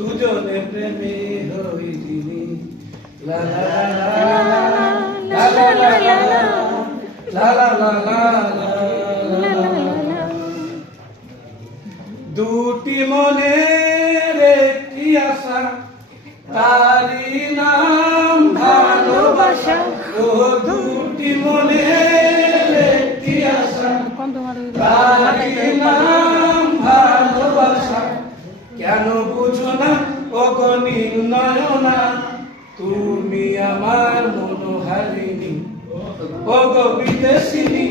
দুজনে প্রেমে হইনি লা লা লা লা লা লা লা লা লা লা। দুটি মনের একটি আশা, তারি নাম ভালোবাসা। ও দুটি মনের একটি আশা, তারি নাম ভালোবাসা। কেন বুঝো না ওগো নির্ণয়না, তুমি আমার মনোহারিণী। ওগো বিদেশিনী,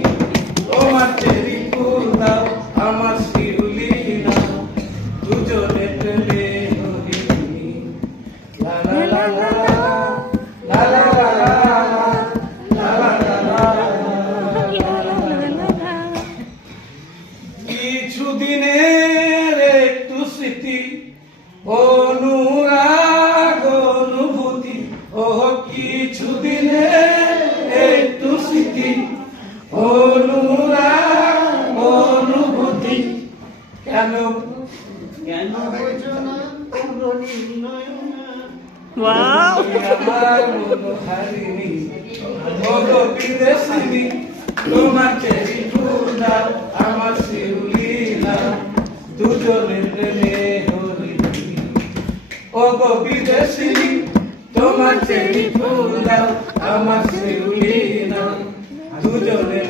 তোমার চেরি ফুল দাও, আমার শিউলি নাও। দুজনে প্রেমে হইনি লা লা লা লা লা লা লা লা লা লা। কিছুদিনের একটু স্মৃতি, অনুরাগ অনুভূতি। ও কিছুদিনের একটু স্মৃতি, অনুরাগ অনুভূতি। কেন কেন বোঝো না ওগো নির্ণয়না, আমার মনোহারিণী। ওগো বিদেশিনী, তোমার চেরি ফুল দাও, আমার শিউলি নাও। দুজনে প্রেমে হইনি। ওগো বিদেশিনী, তোমার চেরি ফুল দাও, আমার শিউলি নাও। দুজনে